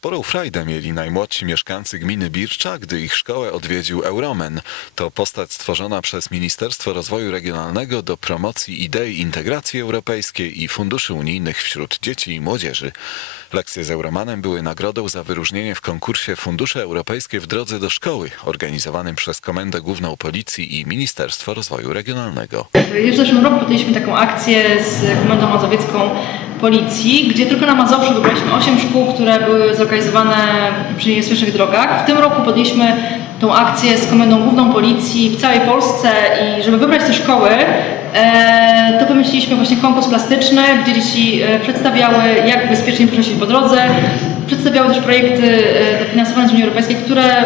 Sporą frajdę mieli najmłodsi mieszkańcy gminy Bircza, gdy ich szkołę odwiedził Euromen. To postać stworzona przez Ministerstwo Rozwoju Regionalnego do promocji idei integracji europejskiej i funduszy unijnych wśród dzieci i młodzieży. Lekcje z Euromanem były nagrodą za wyróżnienie w konkursie Fundusze Europejskie w drodze do szkoły, organizowanym przez Komendę Główną Policji i Ministerstwo Rozwoju Regionalnego. W zeszłym roku podjęliśmy taką akcję z Komendą Mazowiecką Policji, gdzie tylko na Mazowszu wybraliśmy 8 szkół, które były zlokalizowane przy niebezpiecznych drogach. W tym roku podjęliśmy tą akcję z Komendą Główną Policji w całej Polsce i żeby wybrać te szkoły, e, to wymyśliliśmy właśnie konkurs plastyczny, gdzie dzieci e, przedstawiały, jak bezpiecznie się po drodze, przedstawiały też projekty e, dofinansowane z Unii Europejskiej, które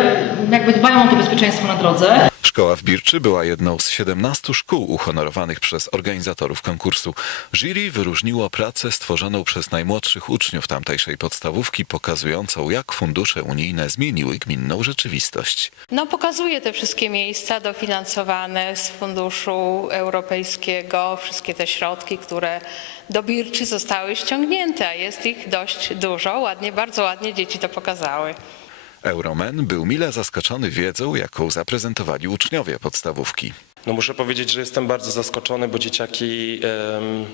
jakby dbają o to bezpieczeństwo na drodze. Szkoła w Birczy była jedną z 17 szkół uhonorowanych przez organizatorów konkursu. Jury wyróżniło pracę stworzoną przez najmłodszych uczniów tamtejszej podstawówki, pokazującą jak fundusze unijne zmieniły gminną rzeczywistość. No, pokazuje te wszystkie miejsca dofinansowane z funduszu europejskiego, wszystkie te środki, które do Birczy zostały ściągnięte, a jest ich dość dużo. Ładnie, bardzo ładnie dzieci to pokazały. Euromen był mile zaskoczony wiedzą, jaką zaprezentowali uczniowie podstawówki. No muszę powiedzieć, że jestem bardzo zaskoczony, bo dzieciaki em,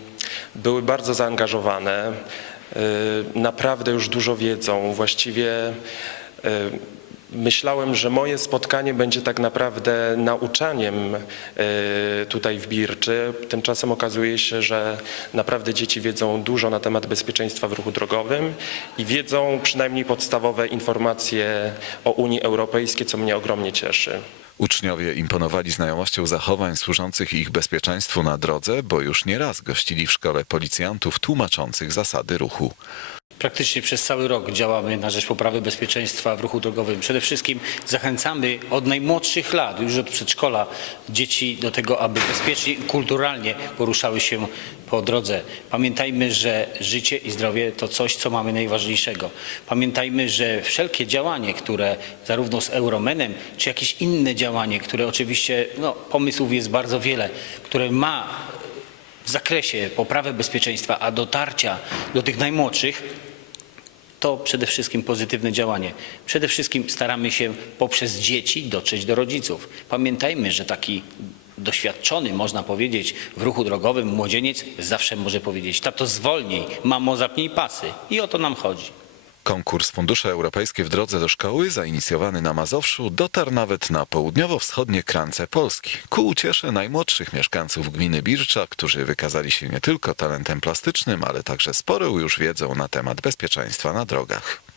były bardzo zaangażowane. Y, naprawdę już dużo wiedzą. Właściwie y, myślałem, że moje spotkanie będzie tak naprawdę nauczaniem y, tutaj w Birczy. Tymczasem okazuje się, że naprawdę dzieci wiedzą dużo na temat bezpieczeństwa w ruchu drogowym i wiedzą przynajmniej podstawowe informacje o Unii Europejskiej, co mnie ogromnie cieszy. Uczniowie imponowali znajomością zachowań służących ich bezpieczeństwu na drodze, bo już nieraz gościli w szkole policjantów tłumaczących zasady ruchu. Praktycznie przez cały rok działamy na rzecz poprawy bezpieczeństwa w ruchu drogowym. Przede wszystkim zachęcamy od najmłodszych lat, już od przedszkola, dzieci do tego, aby bezpiecznie i kulturalnie poruszały się po drodze. Pamiętajmy, że życie i zdrowie to coś, co mamy najważniejszego. Pamiętajmy, że wszelkie działanie, które zarówno z Euromenem, czy jakieś inne działanie, które oczywiście, no, pomysłów jest bardzo wiele, które ma w zakresie poprawy bezpieczeństwa, a dotarcia do tych najmłodszych, to przede wszystkim pozytywne działanie. Przede wszystkim staramy się poprzez dzieci dotrzeć do rodziców. Pamiętajmy, że taki doświadczony, można powiedzieć, w ruchu drogowym młodzieniec zawsze może powiedzieć, tato zwolnij, mamo zapnij pasy. I o to nam chodzi. Konkurs Fundusze Europejskie w drodze do szkoły, zainicjowany na Mazowszu, dotarł nawet na południowo-wschodnie krance Polski. Ku uciesze najmłodszych mieszkańców gminy Bircza, którzy wykazali się nie tylko talentem plastycznym, ale także sporą już wiedzą na temat bezpieczeństwa na drogach.